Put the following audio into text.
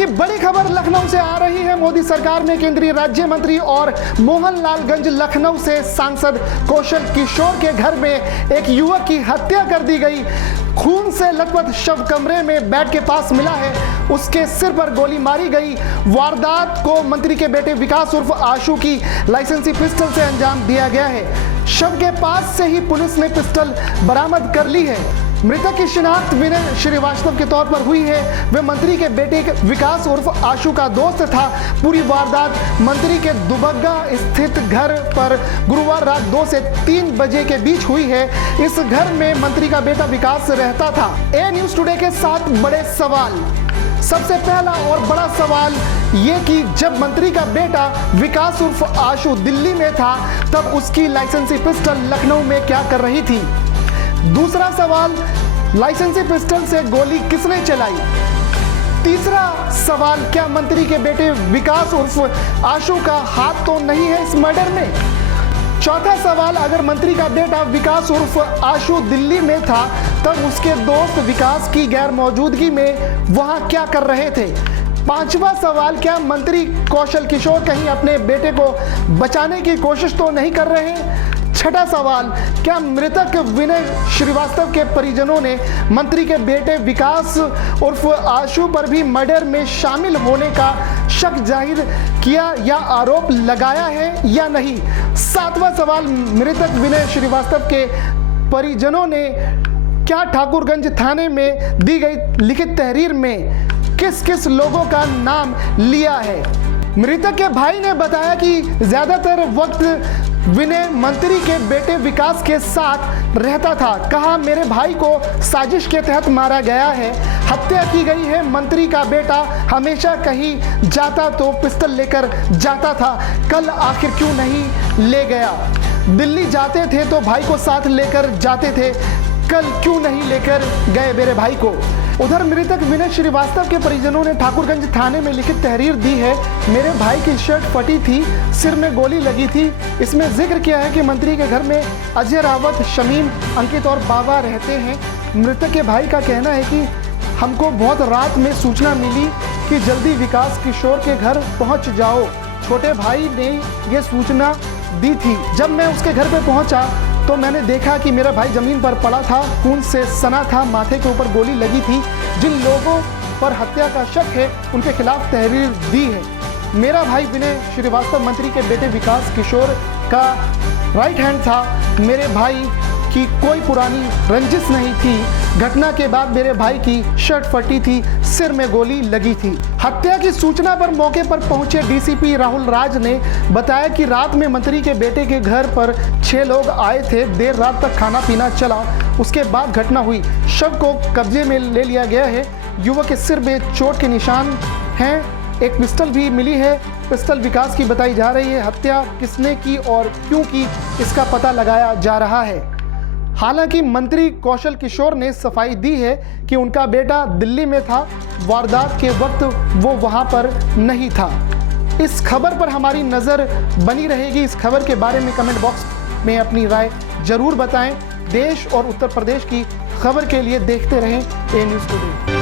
की बड़ी खबर लखनऊ से आ रही है। मोदी सरकार में केंद्रीय राज्य मंत्री और मोहनलालगंज लखनऊ से सांसद कौशल किशोर के घर में एक युवक की हत्या कर दी गई। खून से लथपथ शव कमरे में बेड के पास मिला है। उसके सिर पर गोली मारी गई। वारदात को मंत्री के बेटे विकास उर्फ आशु की लाइसेंसी पिस्टल से अंजाम दिया गया है। शव के पास से ही पुलिस ने पिस्टल बरामद कर ली है। मृतक की शिनाख्त विनय श्रीवास्तव के तौर पर हुई है। वे मंत्री के बेटे विकास उर्फ आशु का दोस्त था। पूरी वारदात मंत्री के दुबग्गा स्थित घर पर गुरुवार रात 2 से 3 बजे के बीच हुई है। इस घर में मंत्री का बेटा विकास रहता था। ए न्यूज़ टुडे के 7 बड़े सवाल। सबसे पहला और बड़ा सवाल ये कि जब मंत्री का बेटा विकास उर्फ आशु दिल्ली में था तब उसकी लाइसेंसी पिस्टल लखनऊ में क्या कर रही थी। दूसरा सवाल, लाइसेंसी पिस्टल से गोली किसने चलाई। तीसरा सवाल, क्या मंत्री के बेटे विकास उर्फ आशु का हाथ तो नहीं है इस मर्डर में। चौथा सवाल, अगर मंत्री का बेटा विकास उर्फ आशु दिल्ली में था तब उसके दोस्त विकास की गैर मौजूदगी में वहां क्या कर रहे थे। पांचवा सवाल, क्या मंत्री कौशल किशोर कहीं अपने बेटे को बचाने की कोशिश तो नहीं कर रहे। छठा सवाल, क्या मृतक विनय श्रीवास्तव के परिजनों ने मंत्री के बेटे विकास उर्फ आशु पर भी मर्डर में शामिल होने का शक जाहिर किया या आरोप लगाया है या नहीं। सातवां सवाल, मृतक विनय श्रीवास्तव के परिजनों ने क्या ठाकुरगंज थाने में दी गई लिखित तहरीर में किस किस लोगों का नाम लिया है। मृतक के भाई ने बताया कि ज्यादातर वक्त विनय मंत्री के बेटे विकास के साथ रहता था। कहा, मेरे भाई को साजिश के तहत मारा गया है, हत्या की गई है। मंत्री का बेटा हमेशा कहीं जाता तो पिस्टल लेकर जाता था, कल आखिर क्यों नहीं ले गया। दिल्ली जाते थे तो भाई को साथ लेकर जाते थे, कल क्यों नहीं लेकर गए मेरे भाई को। उधर मृतक विनय श्रीवास्तव के परिजनों ने ठाकुरगंज थाने में लिखित तहरीर दी है। मेरे भाई की शर्ट फटी थी, सिर में गोली लगी थी। इसमें जिक्र किया है कि मंत्री के घर में अजय रावत, शमीम, अंकित और बाबा रहते हैं। मृतक के भाई का कहना है कि हमको बहुत रात में सूचना मिली कि जल्दी विकास किशोर के घर पहुंच जाओ। छोटे भाई ने ये सूचना दी थी। जब मैं उसके घर पे पहुंचा तो मैंने देखा कि मेरा भाई जमीन पर पड़ा था, खून से सना था, माथे के ऊपर गोली लगी थी। जिन लोगों पर हत्या का शक है उनके खिलाफ तहरीर दी है। मेरा भाई विनय श्रीवास्तव मंत्री के बेटे विकास किशोर का राइट हैंड था। मेरे भाई की कोई पुरानी रंजिश नहीं थी। घटना के बाद मेरे भाई की शर्ट फटी थी, सिर में गोली लगी थी। हत्या की सूचना पर मौके पर पहुंचे डीसीपी राहुल राज ने बताया कि रात में मंत्री के बेटे के घर पर 6 लोग आए थे। देर रात तक खाना पीना चला, उसके बाद घटना हुई। शव को कब्जे में ले लिया गया है। युवक के सिर में चोट के निशान हैं। एक पिस्टल भी मिली है। पिस्टल विकास की बताई जा रही है। हत्या किसने की और क्यों की इसका पता लगाया जा रहा है। हालांकि मंत्री कौशल किशोर ने सफाई दी है कि उनका बेटा दिल्ली में था, वारदात के वक्त वो वहां पर नहीं था। इस खबर पर हमारी नज़र बनी रहेगी। इस खबर के बारे में कमेंट बॉक्स में अपनी राय जरूर बताएं। देश और उत्तर प्रदेश की खबर के लिए देखते रहें ए न्यूज़ टुडे।